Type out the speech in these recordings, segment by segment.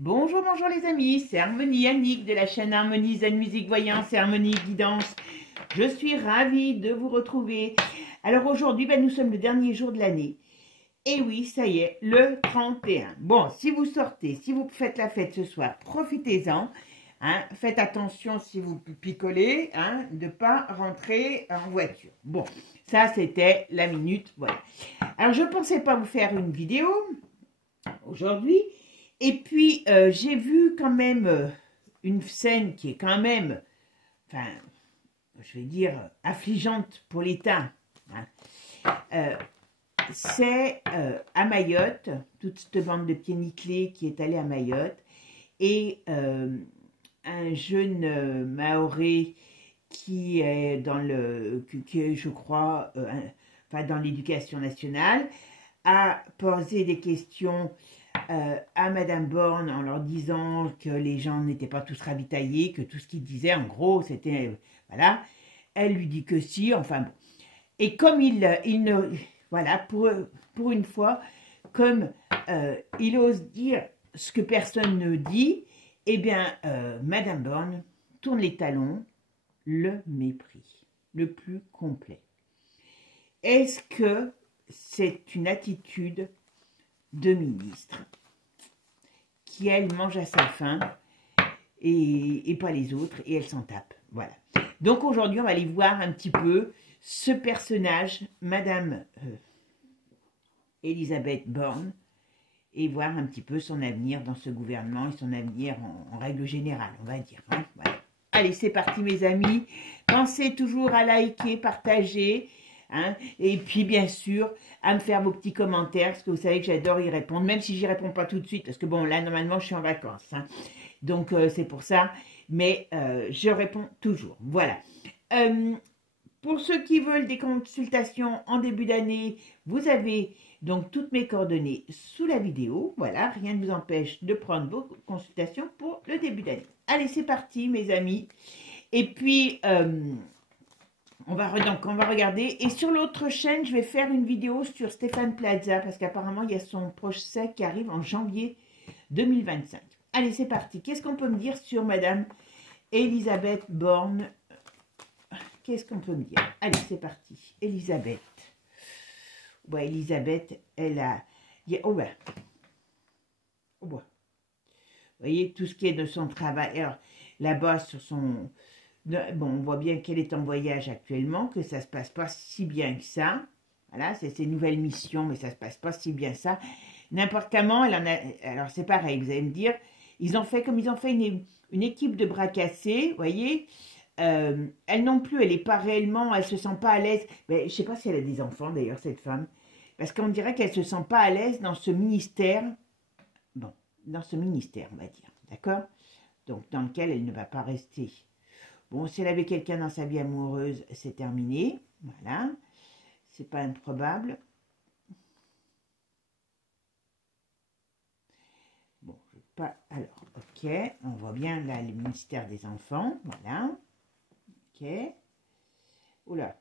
Bonjour, bonjour les amis, c'est Harmonie Annick de la chaîne Harmonie Zen Musique Voyance et Harmonie Guidance. Je suis ravie de vous retrouver. Alors aujourd'hui, nous sommes le dernier jour de l'année. Et oui, ça y est, le 31. Bon, si vous sortez, si vous faites la fête ce soir, profitez-en. Hein, faites attention si vous picolez, de ne pas rentrer en voiture. Bon, ça c'était la minute, voilà. Alors je ne pensais pas vous faire une vidéo aujourd'hui. Et puis, j'ai vu quand même une scène qui est quand même, enfin, je vais dire, affligeante pour l'État. C'est à Mayotte, toute cette bande de pieds nickelés qui est allée à Mayotte, et un jeune Maoré qui est dans qui est, je crois, dans l'éducation nationale, a posé des questions à Madame Borne en leur disant que les gens n'étaient pas tous ravitaillés, que tout ce qu'ils disaient, en gros, c'était, voilà. Elle lui dit que si, enfin bon. Et comme il ne, voilà, pour une fois, comme il ose dire ce que personne ne dit, eh bien, Madame Borne tourne les talons, le mépris, le plus complet. Est-ce que c'est une attitude de ministre qui, elle, mange à sa faim et pas les autres, et elle s'en tape. Voilà. Donc aujourd'hui, on va aller voir un petit peu ce personnage, Madame Elisabeth Borne, et voir un petit peu son avenir dans ce gouvernement et son avenir en règle générale, on va dire. Voilà. Allez, c'est parti mes amis. Pensez toujours à liker, partager. Et puis bien sûr à me faire vos petits commentaires parce que vous savez que j'adore y répondre, même si j'y réponds pas tout de suite parce que bon là normalement je suis en vacances, donc c'est pour ça, mais je réponds toujours. Voilà. Pour ceux qui veulent des consultations en début d'année, vous avez donc toutes mes coordonnées sous la vidéo. Voilà, rien ne vous empêche de prendre vos consultations pour le début d'année. Allez, c'est parti mes amis. Et puis on va regarder. Et sur l'autre chaîne, je vais faire une vidéo sur Stéphane Plaza parce qu'apparemment, il y a son procès qui arrive en janvier 2025. Allez, c'est parti. Qu'est-ce qu'on peut me dire sur Madame Elisabeth Borne? Qu'est-ce qu'on peut me dire? Allez, c'est parti. Elisabeth. Ouais, Elisabeth, elle a... Oh ben. Oh ben. Vous voyez, tout ce qui est de son travail. Alors, là-bas, sur son... Bon, on voit bien qu'elle est en voyage actuellement, que ça ne se passe pas si bien que ça. Voilà, c'est ses nouvelles missions, mais ça ne se passe pas si bien que ça. N'importe comment, elle en a... Alors, c'est pareil, vous allez me dire, ils ont fait comme ils ont fait une équipe de bras cassés, vous voyez. Elle non plus, elle n'est pas réellement, elle ne se sent pas à l'aise. Mais je ne sais pas si elle a des enfants, d'ailleurs, cette femme. Parce qu'on dirait qu'elle ne se sent pas à l'aise dans ce ministère. Bon, dans ce ministère, on va dire, d'accord? Donc, dans lequel elle ne va pas rester. Bon, si elle avait quelqu'un dans sa vie amoureuse, c'est terminé. Voilà. C'est pas improbable. Bon, je vais pas... Alors, ok. On voit bien là le ministère des Enfants. Voilà. Ok. Oula.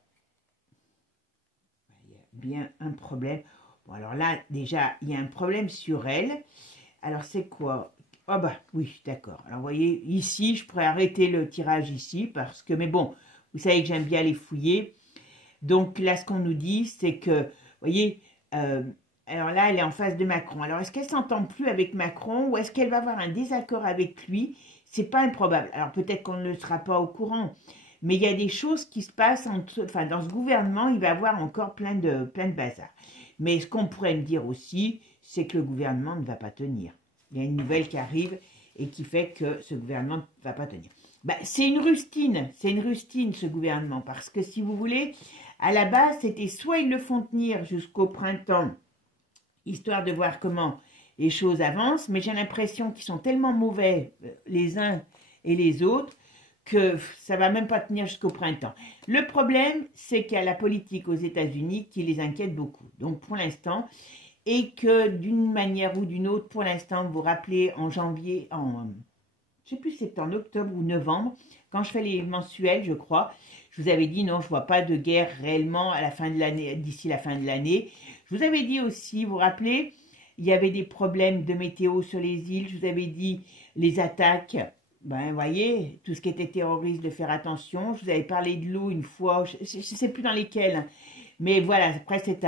Il y a bien un problème. Bon, alors là, déjà, il y a un problème sur elle. Alors, c'est quoi ? Ah bah oui, d'accord. Alors, vous voyez, ici, je pourrais arrêter le tirage ici parce que, mais bon, vous savez que j'aime bien les fouiller. Donc là, ce qu'on nous dit, c'est que, vous voyez, alors là, elle est en face de Macron. Alors, est-ce qu'elle s'entend plus avec Macron ou est-ce qu'elle va avoir un désaccord avec lui? C'est pas improbable. Alors, peut-être qu'on ne sera pas au courant, mais il y a des choses qui se passent, enfin, dans ce gouvernement, il va y avoir encore plein de bazar. Mais ce qu'on pourrait me dire aussi, c'est que le gouvernement ne va pas tenir. Il y a une nouvelle qui arrive et qui fait que ce gouvernement ne va pas tenir. C'est une rustine ce gouvernement, parce que si vous voulez, à la base, c'était soit ils le font tenir jusqu'au printemps, histoire de voir comment les choses avancent, mais j'ai l'impression qu'ils sont tellement mauvais, les uns et les autres, que ça ne va même pas tenir jusqu'au printemps. Le problème, c'est qu'il y a la politique aux États-Unis qui les inquiète beaucoup. Donc, pour l'instant... Et que d'une manière ou d'une autre, pour l'instant, vous vous rappelez, en janvier, je ne sais plus si c'est en octobre ou novembre, quand je fais les mensuels, je crois, je vous avais dit non, je ne vois pas de guerre réellement à la fin de l'année, d'ici la fin de l'année. Je vous avais dit aussi, vous vous rappelez, il y avait des problèmes de météo sur les îles. Je vous avais dit les attaques. Ben, vous voyez, tout ce qui était terroriste, de faire attention. Je vous avais parlé de l'eau une fois, je ne sais plus dans lesquelles. Mais voilà, après, c'est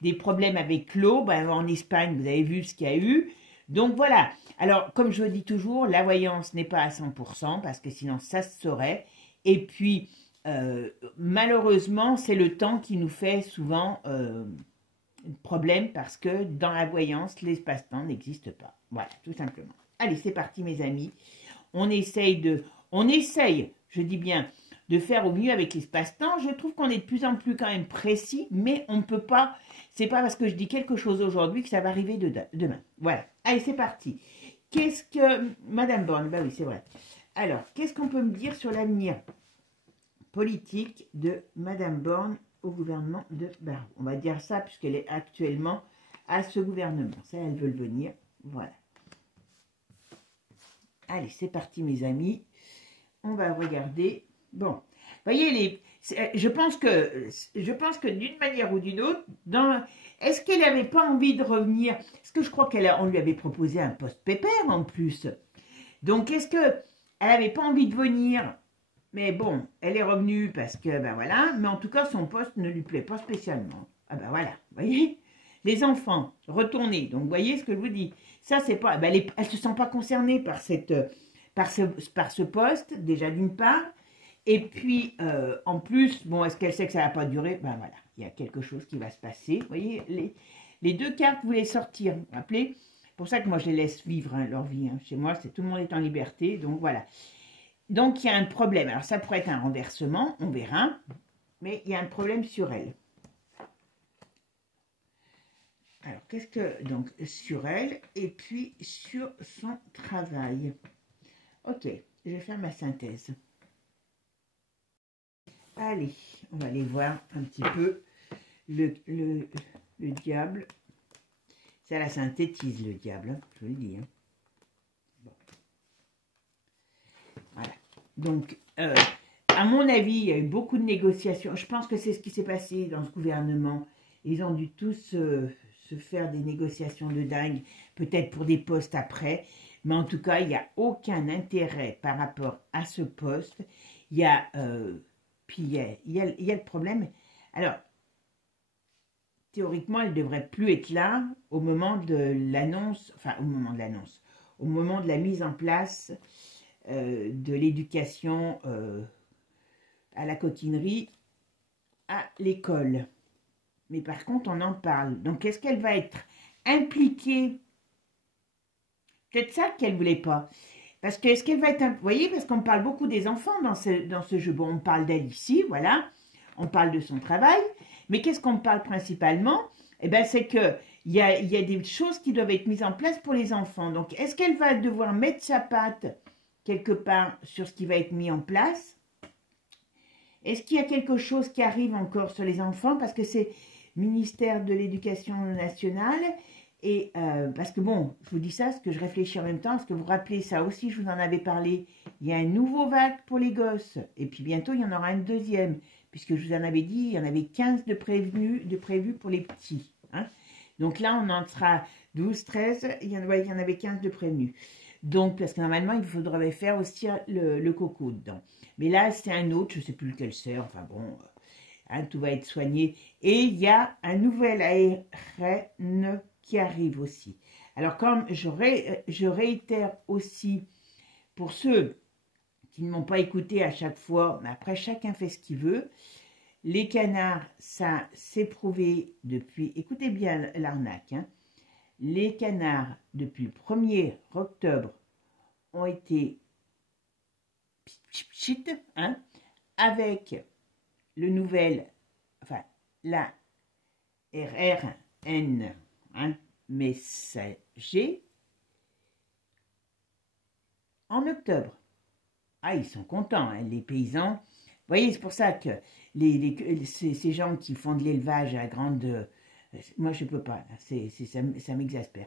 des problèmes avec l'eau. Ben, en Espagne, vous avez vu ce qu'il y a eu. Donc voilà. Alors, comme je le dis toujours, la voyance n'est pas à 100% parce que sinon, ça se saurait. Et puis, malheureusement, c'est le temps qui nous fait souvent problème parce que dans la voyance, l'espace-temps n'existe pas. Voilà, tout simplement. Allez, c'est parti, mes amis. On essaye, je dis bien, de faire au mieux avec l'espace-temps. Je trouve qu'on est de plus en plus quand même précis, mais on ne peut pas, c'est pas parce que je dis quelque chose aujourd'hui que ça va arriver demain. Voilà. Allez, c'est parti. Qu'est-ce que... Madame Borne, bah oui, c'est vrai. Alors, qu'est-ce qu'on peut me dire sur l'avenir politique de Madame Borne au gouvernement de Barrot? On va dire ça puisqu'elle est actuellement à ce gouvernement. Ça, elle veut le venir. Voilà. Allez, c'est parti, mes amis. On va regarder. Bon, vous voyez, je pense que d'une manière ou d'une autre, est-ce qu'elle n'avait pas envie de revenir? Parce que je crois qu'on lui avait proposé un poste pépère en plus. Donc, est-ce qu'elle n'avait pas envie de venir? Mais bon, elle est revenue parce que, ben voilà, mais en tout cas, son poste ne lui plaît pas spécialement. Ah ben voilà, vous voyez? Les enfants, retournez. Donc, vous voyez ce que je vous dis. Ça, c'est pas... Ben, elle ne se sent pas concernée par ce poste, déjà d'une part. Et puis, en plus, bon, est-ce qu'elle sait que ça ne va pas durer? Ben voilà, il y a quelque chose qui va se passer. Vous voyez, les deux cartes, vous les sortir. Vous vous rappelez? C'est pour ça que moi, je les laisse vivre hein, leur vie. Hein. Chez moi, tout le monde est en liberté. Donc, voilà. Donc, il y a un problème. Alors, ça pourrait être un renversement, on verra. Mais il y a un problème sur elle. Alors, qu'est-ce que... Donc, sur elle et puis sur son travail. Ok, je vais faire ma synthèse. Allez, on va aller voir un petit peu le diable. Ça la synthétise, le diable, hein, je vous le dis. Hein. Bon. Voilà. Donc, à mon avis, il y a eu beaucoup de négociations. Je pense que c'est ce qui s'est passé dans ce gouvernement. Ils ont dû tous se faire des négociations de dingue, peut-être pour des postes après. Mais en tout cas, il n'y a aucun intérêt par rapport à ce poste. Il y a... Puis il y a le problème. Alors, théoriquement, elle ne devrait plus être là au moment de l'annonce, enfin au moment de l'annonce, au moment de la mise en place de l'éducation à la coquinerie à l'école. Mais par contre, on en parle. Donc, est-ce qu'elle va être impliquée? Peut-être ça qu'elle ne voulait pas. Parce que, est-ce qu'elle va être... Vous voyez, parce qu'on parle beaucoup des enfants dans ce jeu. Bon, on parle d'elle ici, voilà. On parle de son travail. Mais qu'est-ce qu'on parle principalement? Eh bien, c'est qu'il y a des choses qui doivent être mises en place pour les enfants. Donc, est-ce qu'elle va devoir mettre sa patte quelque part sur ce qui va être mis en place? Est-ce qu'il y a quelque chose qui arrive encore sur les enfants? Parce que c'est ministère de l'Éducation nationale... Et parce que bon, je vous dis ça, parce que je réfléchis en même temps, parce que vous vous rappelez, ça aussi, je vous en avais parlé, il y a un nouveau vague pour les gosses, et puis bientôt, il y en aura une deuxième, puisque je vous en avais dit, il y en avait 15 de prévus pour les petits. Hein. Donc là, on en sera 12, 13, il y en avait 15 de prévenus. Donc, parce que normalement, il faudrait faire aussi le coco dedans. Mais là, c'est un autre, je ne sais plus lequel c'est, enfin bon, hein, tout va être soigné. Et il y a un nouvel ARN qui arrive aussi. Alors, comme je réitère aussi, pour ceux qui ne m'ont pas écouté à chaque fois, mais après, chacun fait ce qu'il veut, les canards, ça s'est prouvé depuis, écoutez bien l'arnaque, hein, les canards, depuis le 1er octobre, ont été hein, avec le nouvel, enfin, la RRN, hein, messager en octobre. Ah, ils sont contents, hein, les paysans. Vous voyez, c'est pour ça que ces gens qui font de l'élevage à grande... moi, je ne peux pas, ça m'exaspère.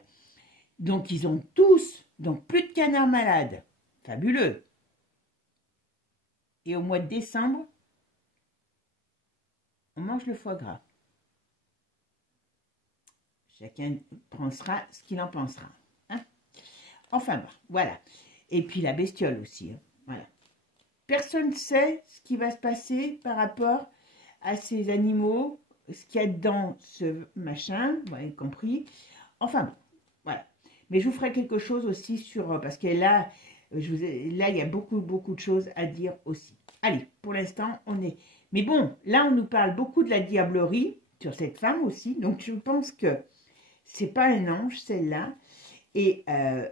Donc, ils ont tous, donc plus de canards malades. Fabuleux. Et au mois de décembre, on mange le foie gras. Chacun pensera ce qu'il en pensera. Hein. Enfin bon, voilà. Et puis la bestiole aussi. Hein. Voilà. Personne ne sait ce qui va se passer par rapport à ces animaux, ce qu'il y a dans ce machin, vous avez compris. Enfin bon, voilà. Mais je vous ferai quelque chose aussi sur... Parce que là, là il y a beaucoup de choses à dire aussi. Allez, pour l'instant, on est... Mais bon, là, on nous parle beaucoup de la diablerie sur cette femme aussi. Donc, je pense que c'est pas un ange, celle-là. Et il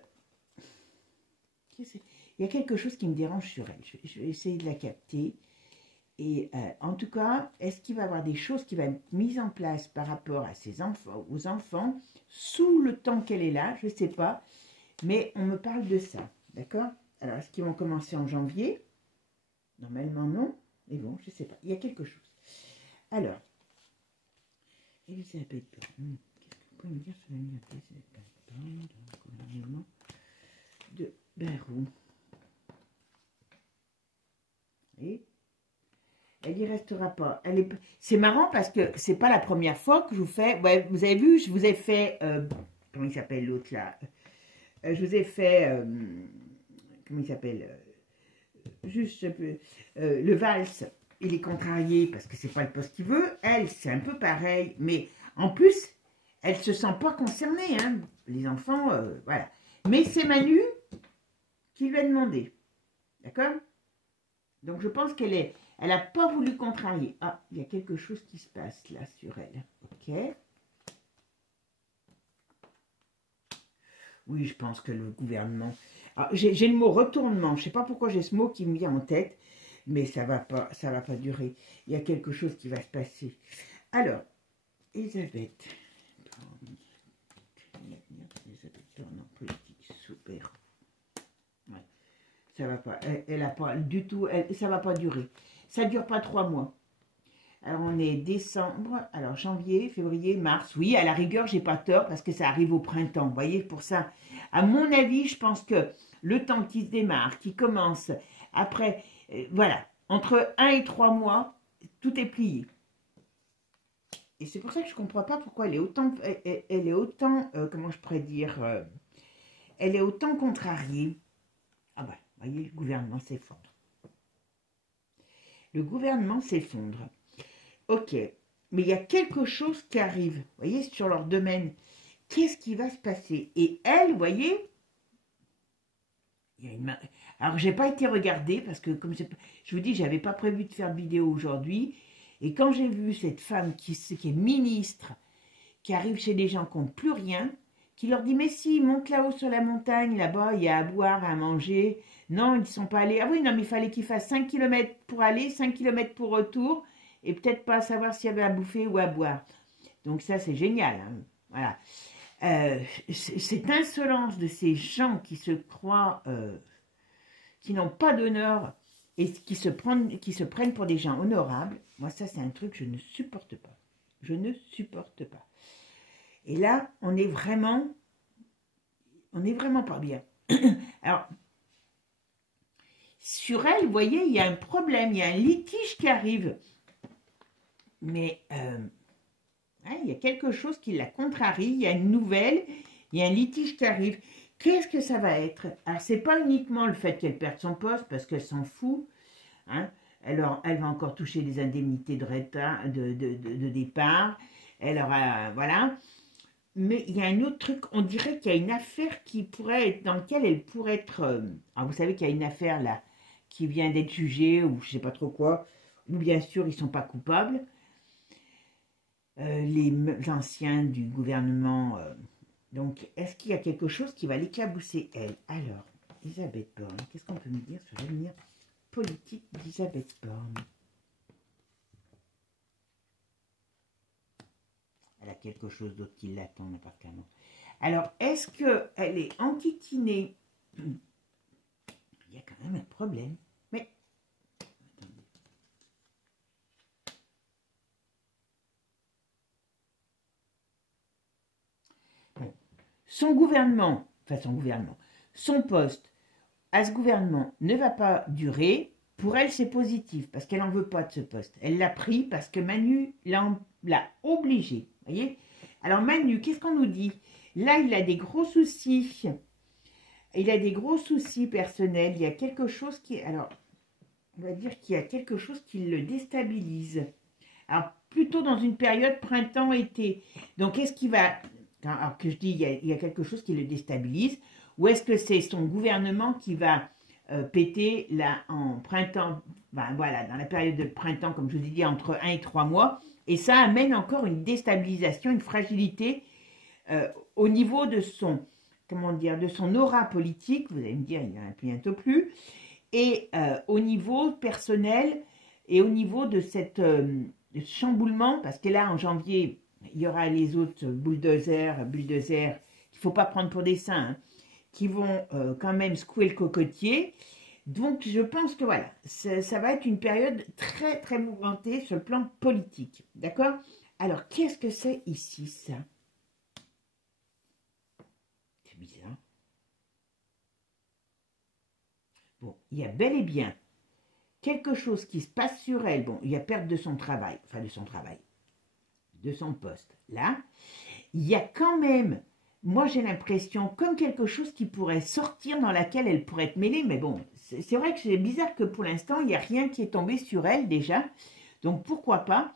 y a quelque chose qui me dérange sur elle. Je vais essayer de la capter. Et en tout cas, est-ce qu'il va y avoir des choses qui vont être mises en place par rapport à ses enfants, aux enfants, sous le temps qu'elle est là, je ne sais pas. Mais on me parle de ça, d'accord? Alors, est-ce qu'ils vont commencer en janvier? Normalement, non. Mais bon, je ne sais pas. Il y a quelque chose. Alors, Elisabeth Borne. Qu'est-ce que vous pouvez me dire sur la ligne Elisabeth Borne, le gouvernement de Bayrou? Et elle y restera pas. C'est marrant parce que c'est pas la première fois que je vous fais. Ouais, vous avez vu, je vous ai fait. Comment il s'appelle l'autre là? Je vous ai fait. Comment il s'appelle? Juste le valse. Il est contrarié parce que c'est pas le poste qu'il veut. Elle, c'est un peu pareil, mais en plus, elle se sent pas concernée. Hein. Les enfants, voilà. Mais c'est Manu qui lui a demandé. D'accord? Donc je pense qu'elle n'a pas voulu contrarier. Ah, il y a quelque chose qui se passe là sur elle. Ok. Oui, je pense que le gouvernement... J'ai le mot retournement. Je ne sais pas pourquoi j'ai ce mot qui me vient en tête. Mais ça va pas durer. Il y a quelque chose qui va se passer. Alors, Elisabeth. Elisabeth Borne en politique. Super. Ouais. Ça va pas. Elle a pas du tout. Ça va pas durer. Ça dure pas 3 mois. Alors, on est décembre. Alors, janvier, février, mars. Oui, à la rigueur, j'ai pas tort parce que ça arrive au printemps. Vous voyez, pour ça. À mon avis, je pense que le temps qui se démarre, qui commence, après, voilà, entre 1 et 3 mois, tout est plié. Et c'est pour ça que je ne comprends pas pourquoi elle est autant, comment je pourrais dire, elle est autant contrariée. Ah ben, vous voyez, le gouvernement s'effondre. Le gouvernement s'effondre. Ok, mais il y a quelque chose qui arrive, vous voyez, sur leur domaine. Qu'est-ce qui va se passer? Et elle, vous voyez, il y a une... Alors, je n'ai pas été regardée parce que, comme je vous dis, je n'avais pas prévu de faire de vidéo aujourd'hui. Et quand j'ai vu cette femme qui est ministre, qui arrive chez des gens qui n'ont plus rien, qui leur dit, mais si, monte là-haut sur la montagne, là-bas, il y a à boire, à manger. Non, ils ne sont pas allés. Ah oui, non, mais il fallait qu'ils fassent 5 km pour aller, 5 km pour retour, et peut-être pas savoir s'il y avait à bouffer ou à boire. Donc ça, c'est génial. Hein. Voilà. Cette insolence de ces gens qui se croient, qui n'ont pas d'honneur et qui se prennent pour des gens honorables, moi ça c'est un truc que je ne supporte pas. Je ne supporte pas. Et là, on est vraiment pas bien. Alors, sur elle, vous voyez, il y a un problème, il y a un litige qui arrive. Mais il y a quelque chose qui la contrarie, il y a une nouvelle, il y a un litige qui arrive. Qu'est-ce que ça va être? Alors, c'est pas uniquement le fait qu'elle perde son poste, parce qu'elle s'en fout. Hein. Alors, elle va encore toucher des indemnités de départ. Elle aura, voilà. Mais il y a un autre truc, on dirait qu'il y a une affaire qui pourrait être, dans laquelle elle pourrait être... alors, vous savez qu'il y a une affaire, là, qui vient d'être jugée, ou je sais pas trop quoi, ou bien sûr, ils sont pas coupables. Les anciens du gouvernement... donc, est-ce qu'il y a quelque chose qui va l'éclabousser, elle? Alors, Elisabeth Borne, qu'est-ce qu'on peut me dire sur l'avenir politique d'Elisabeth Borne? Elle a quelque chose d'autre qui l'attend, apparemment. Alors, est-ce qu'elle est enquiquinée? Il y a quand même un problème. Mais, attendez. Bon. Son gouvernement, son poste à ce gouvernement ne va pas durer. Pour elle, c'est positif, parce qu'elle n'en veut pas de ce poste. Elle l'a pris parce que Manu l'a obligée. Vous voyez, Alors Manu, qu'est-ce qu'on nous dit? Là, il a des gros soucis. Il a des gros soucis personnels. Il y a quelque chose qui... Alors, on va dire qu'il y a quelque chose qui le déstabilise. Alors, plutôt dans une période printemps-été. Donc, est-ce qu'il va... Alors que je dis, il y a quelque chose qui le déstabilise. Ou est-ce que c'est son gouvernement qui va péter là en printemps, ben, voilà, dans la période de printemps, comme je vous ai dit, entre 1 et 3 mois. Et ça amène encore une déstabilisation, une fragilité au niveau de son, comment dire, de son aura politique. Vous allez me dire, il n'y en a bientôt plus. Et au niveau personnel et au niveau de cette de ce chamboulement, parce que là, en janvier, il y aura les autres bulldozers, qu'il ne faut pas prendre pour des saints, hein, qui vont quand même secouer le cocotier. Donc, je pense que voilà, ça va être une période très, très mouvementée sur le plan politique. D'accord? Alors, qu'est-ce que c'est ici, ça? C'est bizarre. Bon, il y a bel et bien quelque chose qui se passe sur elle. Bon, il y a perte de son travail, enfin de son travail, de son poste. Là, il y a quand même... Moi, j'ai l'impression comme quelque chose qui pourrait sortir, dans laquelle elle pourrait être mêlée. Mais bon, c'est vrai que c'est bizarre que pour l'instant, il n'y a rien qui est tombé sur elle déjà. Donc, pourquoi pas?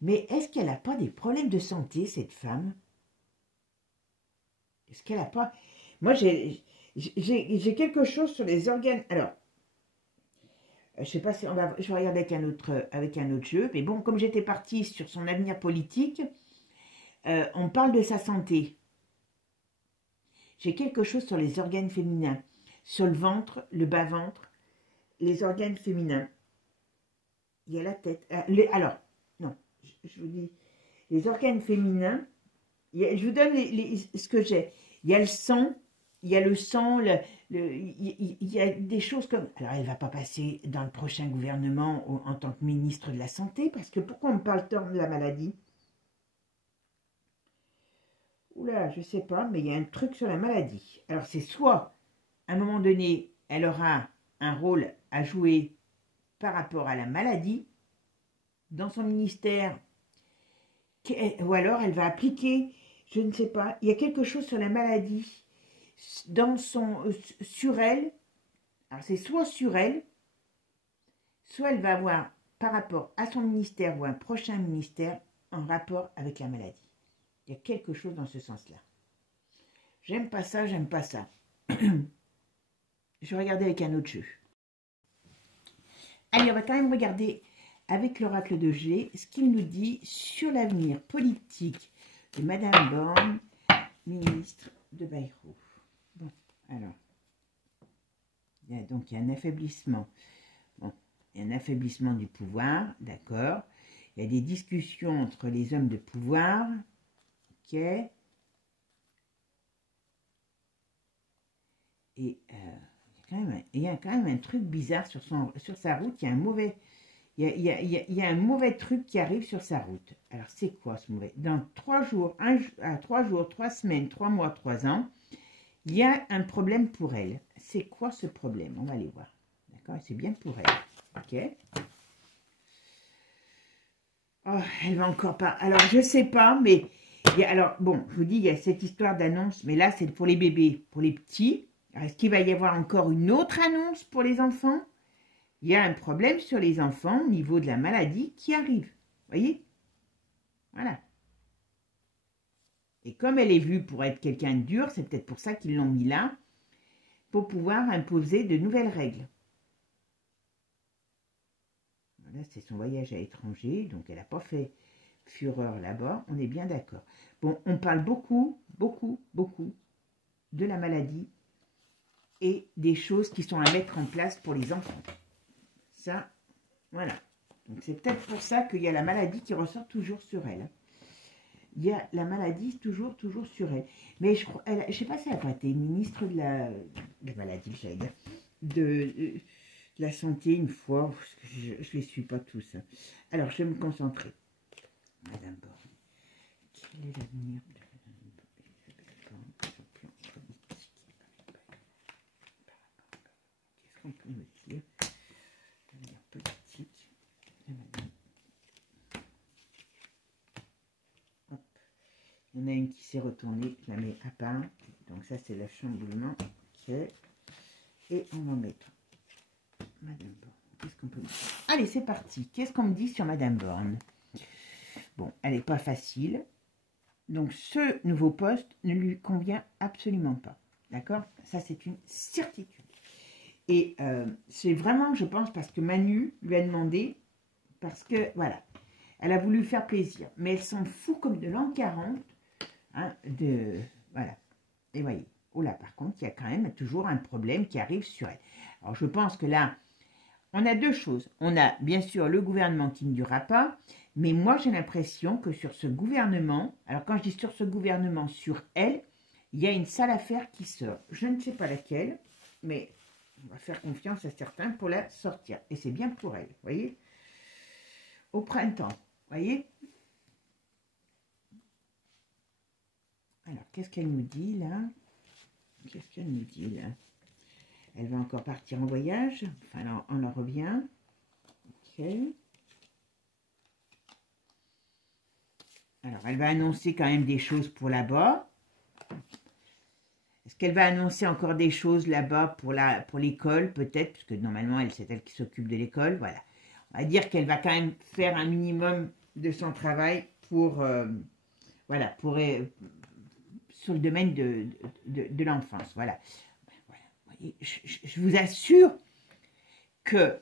Mais est-ce qu'elle n'a pas des problèmes de santé, cette femme? Est-ce qu'elle n'a pas... Moi, j'ai quelque chose sur les organes... Alors, je ne sais pas si je vais regarder avec un autre jeu. Mais bon, comme j'étais partie sur son avenir politique, on parle de sa santé. J'ai quelque chose sur les organes féminins, sur le ventre, le bas-ventre, les organes féminins. Il y a la tête. Alors, non, je vous dis, les organes féminins, je vous donne ce que j'ai. Il y a le sang, il y a le sang, il y a des choses comme... Alors, elle ne va pas passer dans le prochain gouvernement en tant que ministre de la Santé, parce que pourquoi on me parle tant de la maladie? Oula, je sais pas, mais il y a un truc sur la maladie. Alors, c'est soit, à un moment donné, elle aura un rôle à jouer par rapport à la maladie dans son ministère, ou alors elle va appliquer, je ne sais pas, il y a quelque chose sur la maladie sur elle. Alors, c'est soit sur elle, soit elle va avoir, par rapport à son ministère ou un prochain ministère, en rapport avec la maladie. Il y a quelque chose dans ce sens-là. J'aime pas ça, j'aime pas ça. Je vais regarder avec un autre jeu. Allez, on va quand même regarder avec l'oracle de G ce qu'il nous dit sur l'avenir politique de Madame Borne, ministre de Bayrou. Bon, alors, il y a un affaiblissement. Bon, il y a un affaiblissement du pouvoir, d'accord. Il y a des discussions entre les hommes de pouvoir, ok. Et il y a quand même un truc bizarre sur sa route. Il y a un mauvais, il y a un mauvais truc qui arrive sur sa route. Alors, c'est quoi ce mauvais? Dans 3 jours, 3 jours, 3 semaines, 3 mois, 3 ans, il y a un problème pour elle. C'est quoi ce problème? On va aller voir. D'accord? C'est bien pour elle. Ok? Oh, elle va encore pas... Alors, je sais pas, mais... alors, bon, je vous dis, il y a cette histoire d'annonce, mais là, c'est pour les bébés, pour les petits. Est-ce qu'il va y avoir encore une autre annonce pour les enfants? Il y a un problème sur les enfants au niveau de la maladie qui arrive. Vous voyez? Voilà. Et comme elle est vue pour être quelqu'un de dur, c'est peut-être pour ça qu'ils l'ont mis là, pour pouvoir imposer de nouvelles règles. Voilà, c'est son voyage à l'étranger, donc elle n'a pas fait fureur là-bas, on est bien d'accord. Bon, on parle beaucoup, beaucoup, beaucoup de la maladie et des choses qui sont à mettre en place pour les enfants. Ça, voilà. Donc c'est peut-être pour ça qu'il y a la maladie qui ressort toujours sur elle. Il y a la maladie toujours sur elle. Mais je ne sais pas si elle n'a pas été ministre de la maladie, j'allais dire, de la santé une fois. Parce que je ne les suis pas tous. Alors, je vais me concentrer. Madame Borne, quel est l'avenir de Madame Borne sur le plan politique? Qu'est-ce qu'on peut me dire? L'avenir politique de Madame. Hop. Il y en a une qui s'est retournée, je la mets à part. Donc ça, c'est la chamboulement. Ok. Et on va mettre Madame Borne. Qu'est-ce qu'on peut dire? Allez, c'est parti. Qu'est-ce qu'on me dit sur Madame Borne? Bon, elle n'est pas facile. Donc, ce nouveau poste ne lui convient absolument pas. D'accord? Ça, c'est une certitude. Et c'est vraiment, je pense, parce que Manu lui a demandé, parce que, voilà, elle a voulu faire plaisir. Mais elle s'en fout comme de l'an 40. Hein, voilà. Et voyez, oh là, par contre, il y a quand même toujours un problème qui arrive sur elle. Alors, je pense que là, on a deux choses. On a, bien sûr, le gouvernement qui ne durera pas, mais moi, j'ai l'impression que sur ce gouvernement, alors quand je dis sur ce gouvernement, sur elle, il y a une sale affaire qui sort. Je ne sais pas laquelle, mais on va faire confiance à certains pour la sortir. Et c'est bien pour elle, vous voyez? Au printemps, vous voyez? Alors, qu'est-ce qu'elle nous dit, là? Qu'est-ce qu'elle nous dit, là? Elle va encore partir en voyage. Enfin, là, on en revient. Ok. Alors, elle va annoncer quand même des choses pour là-bas. Est-ce qu'elle va annoncer encore des choses là-bas pour l'école, peut-être, puisque normalement, c'est elle qui s'occupe de l'école. Voilà. On va dire qu'elle va quand même faire un minimum de son travail pour, voilà, sur le domaine de l'enfance. Voilà. Je vous assure que,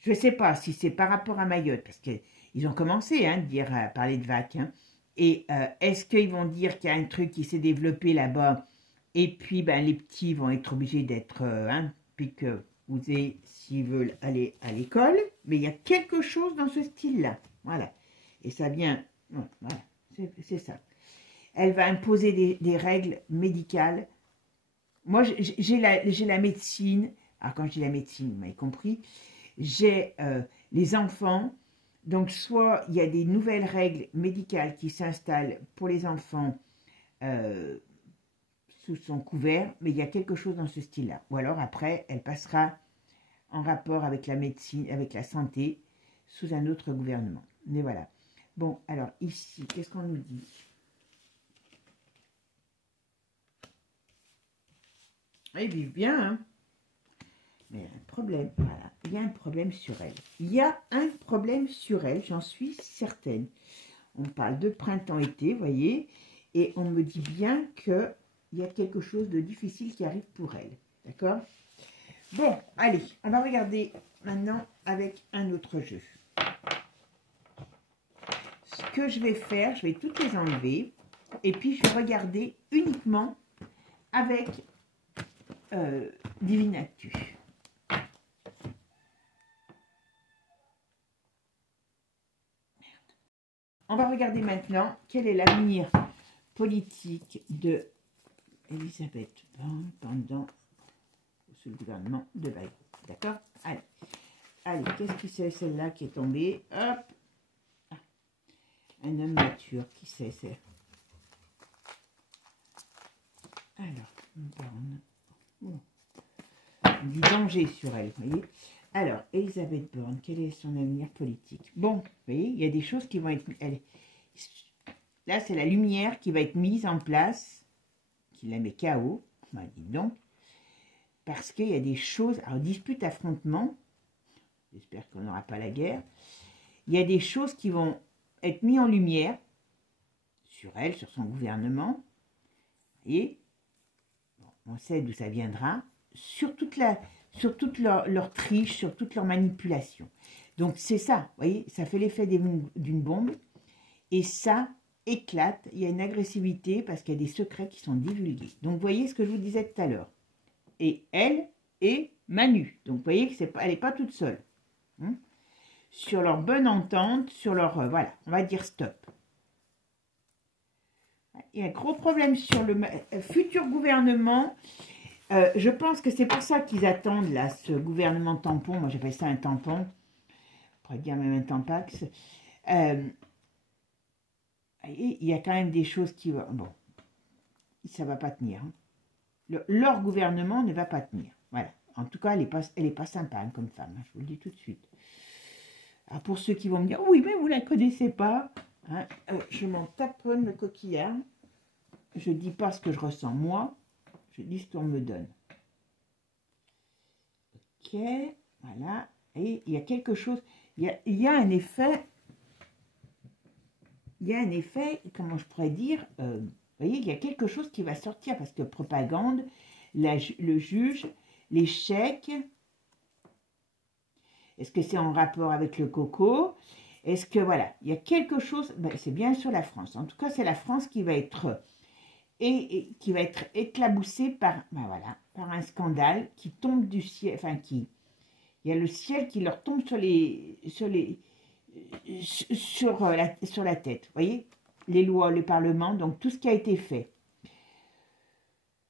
je ne sais pas si c'est par rapport à Mayotte, parce qu'ils ont commencé à parler de vac, et est-ce qu'ils vont dire qu'il y a un truc qui s'est développé là-bas, et puis ben, les petits vont être obligés d'être, puis que vous ayez, s'ils veulent aller à l'école, mais il y a quelque chose dans ce style-là, voilà, et ça vient, voilà, c'est ça. Elle va imposer des règles médicales. Moi, j'ai la médecine. Alors, quand je dis la médecine, vous m'avez compris. J'ai les enfants. Donc, soit il y a des nouvelles règles médicales qui s'installent pour les enfants sous son couvert, mais il y a quelque chose dans ce style-là. Ou alors, après, elle passera en rapport avec la médecine, avec la santé, sous un autre gouvernement. Mais voilà. Bon, alors, ici, qu'est-ce qu'on nous dit ? Ils vivent bien, hein. Mais il y a un problème, voilà. Il y a un problème sur elle. Il y a un problème sur elle, j'en suis certaine. On parle de printemps-été, vous voyez, et on me dit bien qu'il y a quelque chose de difficile qui arrive pour elle. D'accord? Bon, allez, on va regarder maintenant avec un autre jeu. Ce que je vais faire, je vais toutes les enlever, et puis je vais regarder uniquement avec Divinactu. On va regarder maintenant quel est l'avenir politique de Elisabeth Borne pendant ce gouvernement de Bayrou. D'accord? Allez, allez, qu'est-ce que c'est celle-là qui est tombée? Hop! Ah, un homme nature, qui c'est? Alors, Borne. Oh. On dit danger sur elle, vous voyez. Alors, Elisabeth Borne, quel est son avenir politique? Bon, vous voyez, il y a des choses qui vont être... Là, c'est la lumière qui va être mise en place, qui la met KO, bah, dites donc, parce qu'il y a des choses... Alors, dispute, affrontement, j'espère qu'on n'aura pas la guerre. Il y a des choses qui vont être mises en lumière sur elle, sur son gouvernement, vous voyez. On sait d'où ça viendra, sur toute leur triche, sur toute leur manipulation. Donc c'est ça, vous voyez, ça fait l'effet d'une bombe, et ça éclate, il y a une agressivité parce qu'il y a des secrets qui sont divulgués. Donc vous voyez ce que je vous disais tout à l'heure. Et elle et Manu, donc vous voyez qu'elle n'est pas toute seule. Sur leur bonne entente, sur leur, voilà, on va dire stop. Il y a un gros problème sur le futur gouvernement. Je pense que c'est pour ça qu'ils attendent là ce gouvernement tampon. Moi j'appelle ça un tampon. On pourrait dire même un tampax. Il y a quand même des choses qui vont... Bon, ça ne va pas tenir. Leur gouvernement ne va pas tenir. Voilà. En tout cas, elle est pas sympa hein, comme femme. Je vous le dis tout de suite. Alors pour ceux qui vont me dire, oui, mais vous ne la connaissez pas. Hein, je m'en taponne le coquillard. Je dis pas ce que je ressens moi. Je dis ce qu'on me donne. Ok, voilà. Et il y a quelque chose. Il y a un effet. Il y a un effet, comment je pourrais dire, vous voyez, il y a quelque chose qui va sortir parce que propagande, le juge, l'échec, est-ce que c'est en rapport avec le coco? Est-ce que, voilà, il y a quelque chose, ben, c'est bien sûr la France. En tout cas, c'est la France qui va être, qui va être éclaboussée par, ben voilà, par un scandale qui tombe du ciel, enfin, il y a le ciel qui leur tombe sur la tête, vous voyez, les lois, le Parlement, donc tout ce qui a été fait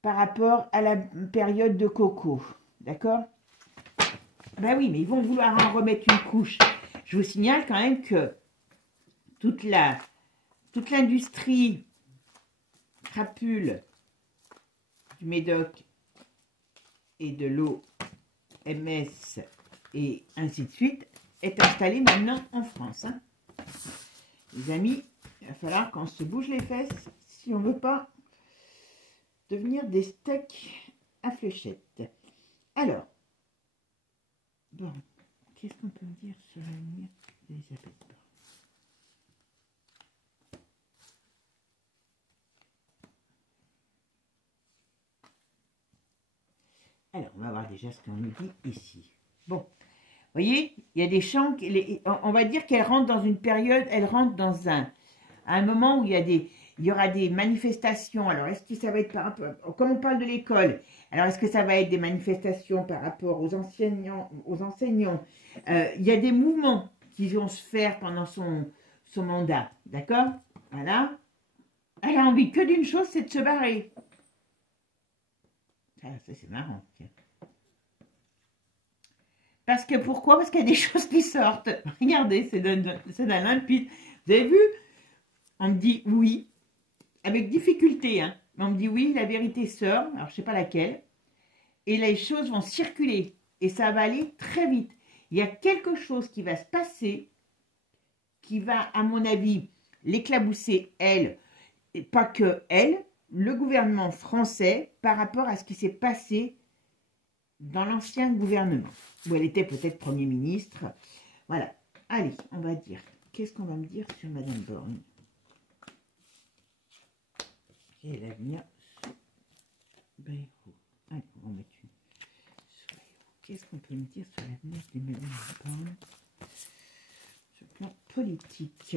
par rapport à la période de coco, d'accord? Ben oui, mais ils vont vouloir en remettre une couche. Je vous signale quand même que toute l'industrie crapule du Médoc et de l'OMS et ainsi de suite est installée maintenant en France. Hein. Les amis, il va falloir qu'on se bouge les fesses si on ne veut pas devenir des steaks à fléchettes. Alors, bon, qu'est-ce qu'on peut dire sur l'avenir d'Elisabeth Borne? Alors, on va voir déjà ce qu'on nous dit ici. Bon, vous voyez, il y a des champs, on va dire qu'elle rentre dans une période, elle rentre dans un moment où il y aura des manifestations. Alors, est-ce que ça va être par rapport, comme on parle de l'école, alors est-ce que ça va être des manifestations par rapport aux enseignants, il y a des mouvements qui vont se faire pendant son mandat, d'accord? Voilà. Elle a envie que d'une chose, c'est de se barrer. Ça c'est marrant, tiens. Parce que pourquoi? Parce qu'il y a des choses qui sortent. Regardez, c'est d'un limpide. Vous avez vu? On me dit oui, avec difficulté, hein. On me dit oui, la vérité sort, alors je ne sais pas laquelle, et les choses vont circuler, et ça va aller très vite. Il y a quelque chose qui va se passer, qui va, à mon avis, l'éclabousser, elle, et pas que elle, le gouvernement français, par rapport à ce qui s'est passé dans l'ancien gouvernement, où elle était peut-être Premier ministre. Voilà. Allez, on va dire. Qu'est-ce qu'on va me dire sur Madame Borne? Quel est l'avenir sous Bayrou? Allez, on va mettre une sous Bayrou. Qu'est-ce qu'on peut me dire sur l'avenir de Madame Borne sur le plan politique?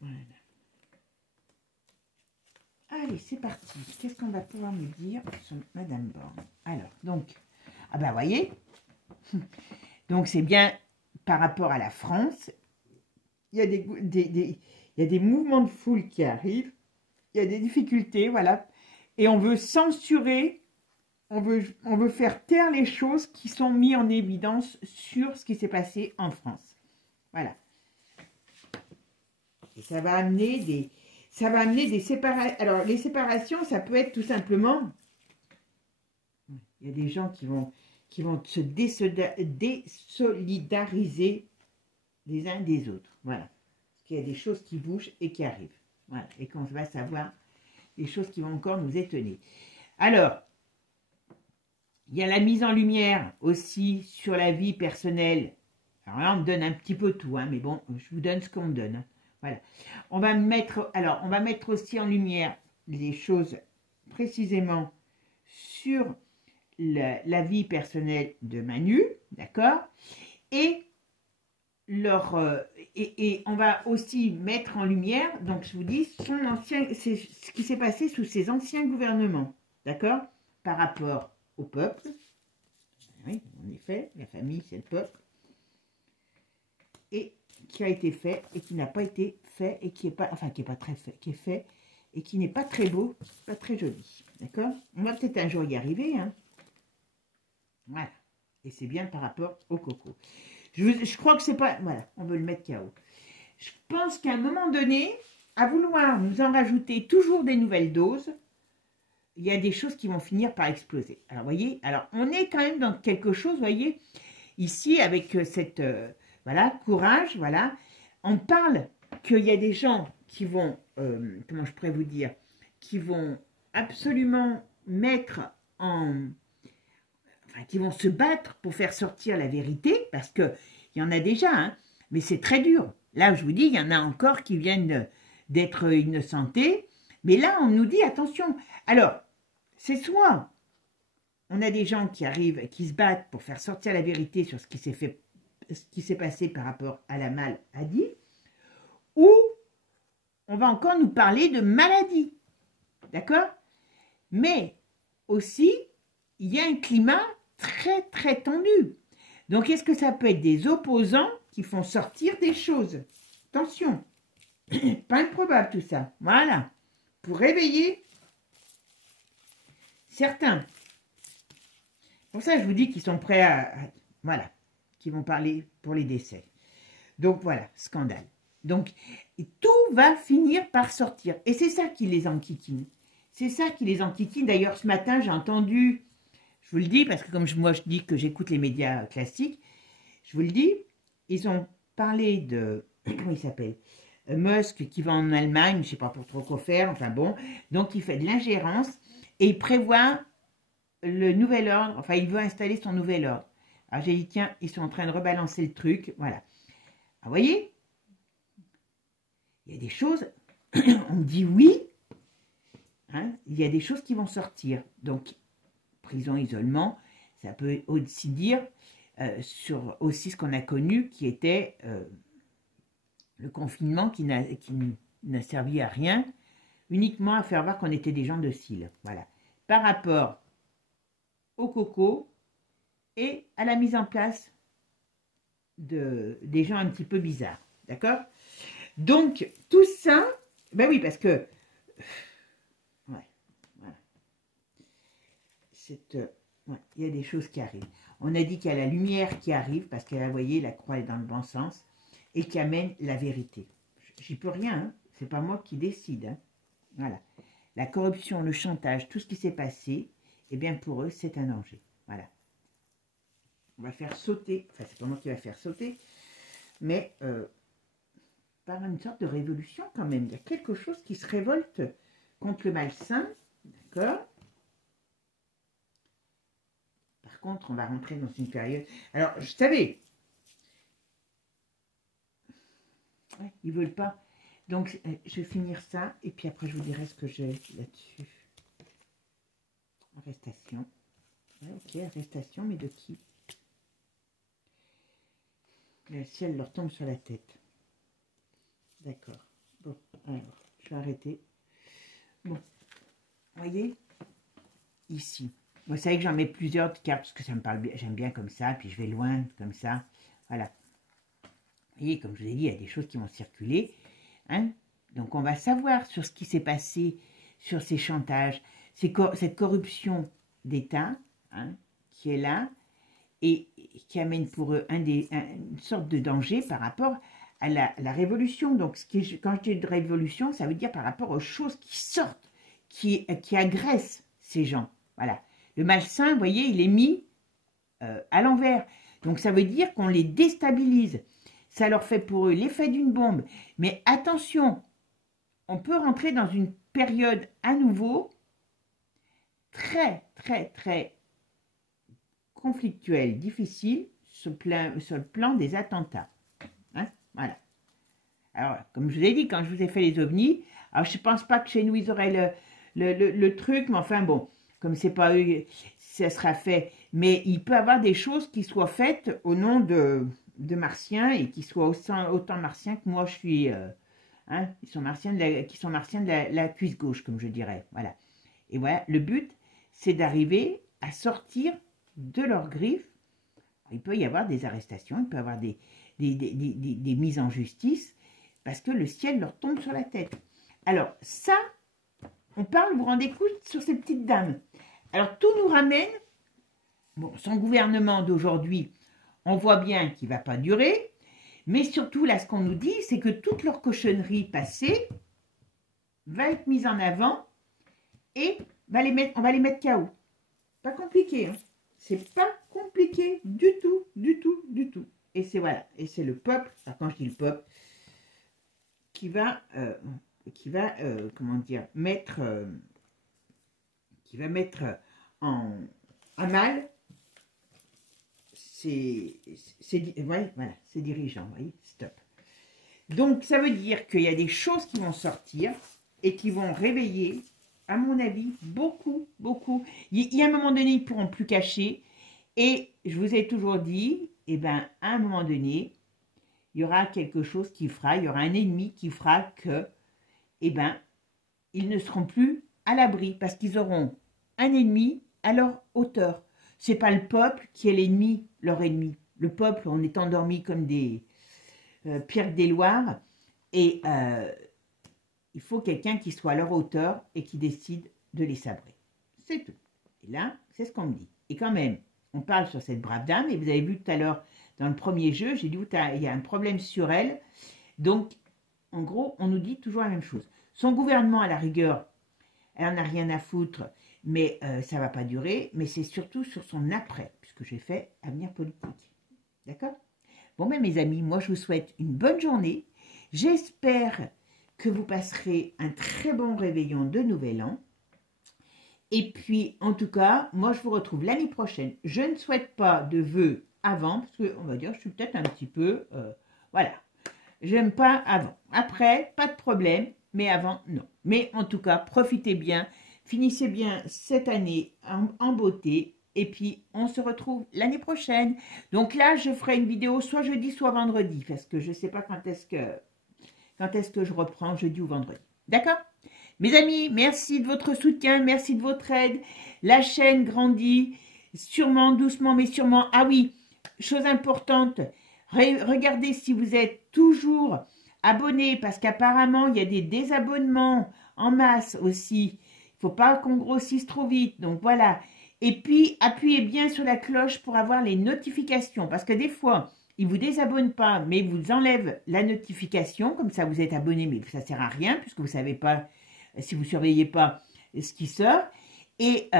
Voilà. Allez, c'est parti. Qu'est-ce qu'on va pouvoir me dire sur Madame Borne? Alors, donc, ah ben, voyez, donc c'est bien par rapport à la France, il y a il y a des mouvements de foule qui arrivent, il y a des difficultés, voilà, et on veut censurer, on veut faire taire les choses qui sont mises en évidence sur ce qui s'est passé en France. Voilà. Et ça va amener des séparations. Alors, les séparations, ça peut être tout simplement... Il y a des gens qui vont se désolidariser les uns des autres. Voilà. Parce qu'il y a des choses qui bougent et qui arrivent. Voilà. Et qu'on va savoir des choses qui vont encore nous étonner. Alors, il y a la mise en lumière aussi sur la vie personnelle. Alors là, on me donne un petit peu tout, hein, mais bon, je vous donne ce qu'on me donne. Hein. Voilà. On va mettre aussi en lumière les choses précisément sur la vie personnelle de Manu, d'accord? Et on va aussi mettre en lumière, donc je vous dis, c'est ce qui s'est passé sous ses anciens gouvernements, d'accord? Par rapport au peuple. Oui, en effet, la famille, c'est le peuple. Et qui a été fait et qui n'a pas été fait et qui est pas, enfin qui est pas très fait, qui est fait et qui n'est pas très beau, pas très joli, d'accord? On va peut-être un jour y arriver, hein. Voilà, et c'est bien par rapport au coco. Je crois que c'est pas, voilà, on veut le mettre KO. Je pense qu'à un moment donné, à vouloir nous en rajouter toujours des nouvelles doses, il y a des choses qui vont finir par exploser. Alors, vous voyez, alors on est quand même dans quelque chose, vous voyez, ici, avec cette, voilà, courage, voilà, on parle qu'il y a des gens qui vont, comment je pourrais vous dire, qui vont absolument mettre en... Enfin, qui vont se battre pour faire sortir la vérité, parce qu'il y en a déjà, hein, mais c'est très dur. Là, je vous dis, il y en a encore qui viennent d'être innocentés, mais là, on nous dit, attention. Alors, c'est soit on a des gens qui arrivent, qui se battent pour faire sortir la vérité sur ce qui s'est passé par rapport à la maladie, ou on va encore nous parler de maladie, d'accord? Mais aussi, il y a un climat très très tendu. Donc, est-ce que ça peut être des opposants qui font sortir des choses? Attention, pas improbable tout ça. Voilà, pour réveiller certains. Pour ça, je vous dis qu'ils sont prêts voilà, qu'ils vont parler pour les décès. Donc voilà, scandale. Donc, tout va finir par sortir. Et c'est ça qui les enquiquine. C'est ça qui les enquiquine. D'ailleurs, ce matin, j'ai entendu, je vous le dis, parce que comme moi je dis que j'écoute les médias classiques, je vous le dis, ils ont parlé de, comment il s'appelle, Musk qui va en Allemagne, je ne sais pas pour trop quoi faire, enfin bon, donc il fait de l'ingérence et il prévoit le nouvel ordre, enfin il veut installer son nouvel ordre. Alors j'ai dit, tiens, ils sont en train de rebalancer le truc, voilà. Alors, vous voyez, il y a des choses, on me dit oui, hein, il y a des choses qui vont sortir. Donc, prison, isolement, ça peut aussi dire sur aussi ce qu'on a connu qui était le confinement qui n'a servi à rien, uniquement à faire voir qu'on était des gens dociles. Voilà. Par rapport au coco et à la mise en place des gens un petit peu bizarres. D'accord? Donc, tout ça, ben oui, parce que, ouais, voilà. Ouais, il y a des choses qui arrivent. On a dit qu'il y a la lumière qui arrive, parce qu'elle a, vous voyez, la croix est dans le bon sens, et qui amène la vérité. J'y peux rien, hein. C'est pas moi qui décide. Hein. Voilà. La corruption, le chantage, tout ce qui s'est passé, eh bien pour eux, c'est un danger. Voilà. On va faire sauter, enfin c'est pas moi qui va faire sauter, mais par une sorte de révolution quand même. Il y a quelque chose qui se révolte contre le malsain, d'accord? Par contre, on va rentrer dans une période... Alors, je savais, ouais, ils veulent pas. Donc, je vais finir ça, et puis après, je vous dirai ce que j'ai là-dessus. Arrestation. Ouais, ok, arrestation, mais de qui? Le ciel leur tombe sur la tête. D'accord. Bon, alors, je vais arrêter. Bon, vous voyez, ici. Vous savez que j'en mets plusieurs de cartes, parce que ça me parle bien, j'aime bien comme ça, puis je vais loin, comme ça. Voilà. Vous voyez, comme je vous ai dit, il y a des choses qui vont circuler. Hein? Donc, on va savoir sur ce qui s'est passé, sur ces chantages, cette corruption d'État, hein, qui est là, et qui amène pour eux une sorte de danger par rapport à la révolution. Donc, quand je dis de révolution, ça veut dire par rapport aux choses qui sortent, qui agressent ces gens. Voilà. Le malsain, vous voyez, il est mis à l'envers. Donc, ça veut dire qu'on les déstabilise. Ça leur fait pour eux l'effet d'une bombe. Mais attention, on peut rentrer dans une période à nouveau très, très, très conflictuelle, difficile, sur le plan des attentats. Hein, voilà. Alors, comme je vous ai dit, quand je vous ai fait les ovnis, alors je ne pense pas que chez nous, ils auraient le truc, mais enfin bon, comme c'est pas eux, ça sera fait. Mais il peut y avoir des choses qui soient faites au nom de martiens et qui soient autant martiens que moi je suis, hein, qui sont martiens de la cuisse gauche, comme je dirais. Voilà. Et voilà, le but, c'est d'arriver à sortir de leurs griffes. Il peut y avoir des arrestations, il peut y avoir des mises en justice, parce que le ciel leur tombe sur la tête. Alors, ça, on parle, vous vous rendez compte, sur ces petites dames. Alors, tout nous ramène, bon, son gouvernement d'aujourd'hui, on voit bien qu'il ne va pas durer, mais surtout, là, ce qu'on nous dit, c'est que toute leur cochonnerie passée va être mise en avant et on va les mettre KO. Pas compliqué, hein. C'est pas compliqué. compliqué du tout, du tout, du tout. Et c'est voilà, et c'est le peuple, enfin, quand je dis le peuple, qui va comment dire, qui va mettre à mal ces dirigeants, vous voyez, stop. Donc, ça veut dire qu'il y a des choses qui vont sortir et qui vont réveiller, à mon avis, beaucoup, beaucoup. Il y a un moment donné, ils ne pourront plus cacher. Et je vous ai toujours dit, eh ben, à un moment donné, il y aura quelque chose qui fera, il y aura un ennemi qui fera que, eh ben, ils ne seront plus à l'abri parce qu'ils auront un ennemi à leur hauteur. C'est pas le peuple qui est l'ennemi, leur ennemi. Le peuple, on est endormi comme des Pierre des Loirs, et il faut quelqu'un qui soit à leur hauteur et qui décide de les sabrer. C'est tout. Et là, c'est ce qu'on me dit. Et quand même, on parle sur cette brave dame, et vous avez vu tout à l'heure dans le premier jeu, j'ai dit il y a un problème sur elle. Donc, en gros, on nous dit toujours la même chose. Son gouvernement, à la rigueur, elle n'en a rien à foutre, mais ça ne va pas durer. Mais c'est surtout sur son après, puisque j'ai fait avenir politique. D'accord ? Bon, ben, mes amis, moi, je vous souhaite une bonne journée. J'espère que vous passerez un très bon réveillon de Nouvel An. Et puis, en tout cas, moi, je vous retrouve l'année prochaine. Je ne souhaite pas de vœux avant, parce que, on va dire, je suis peut-être un petit peu... voilà. J'aime pas avant. Après, pas de problème, mais avant, non. Mais en tout cas, profitez bien. Finissez bien cette année en beauté. Et puis, on se retrouve l'année prochaine. Donc là, je ferai une vidéo soit jeudi, soit vendredi. Parce que je ne sais pas quand est-ce que je reprends, jeudi ou vendredi. D'accord ? Mes amis, merci de votre soutien, merci de votre aide. La chaîne grandit, sûrement, doucement, mais sûrement. Ah oui, chose importante, regardez si vous êtes toujours abonné, parce qu'apparemment, il y a des désabonnements en masse aussi. Il ne faut pas qu'on grossisse trop vite, donc voilà. Et puis, appuyez bien sur la cloche pour avoir les notifications. Parce que des fois, ils ne vous désabonnent pas, mais ils vous enlèvent la notification. Comme ça, vous êtes abonné, mais ça ne sert à rien, puisque vous ne savez pas, si vous ne surveillez pas ce qui sort. Et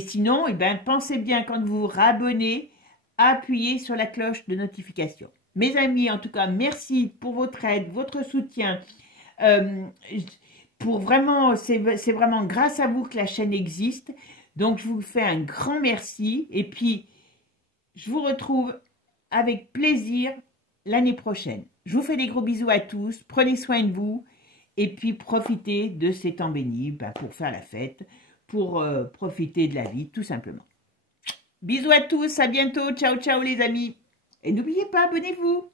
sinon, eh ben, pensez bien, quand vous vous rabonnez, appuyez sur la cloche de notification. Mes amis, en tout cas, merci pour votre aide, votre soutien. Pour vraiment, c'est vraiment grâce à vous que la chaîne existe. Donc, je vous fais un grand merci. Et puis, je vous retrouve avec plaisir l'année prochaine. Je vous fais des gros bisous à tous. Prenez soin de vous. Et puis, profitez de ces temps bénis pour faire la fête, pour profiter de la vie, tout simplement. Bisous à tous. À bientôt. Ciao, ciao les amis. Et n'oubliez pas, abonnez-vous.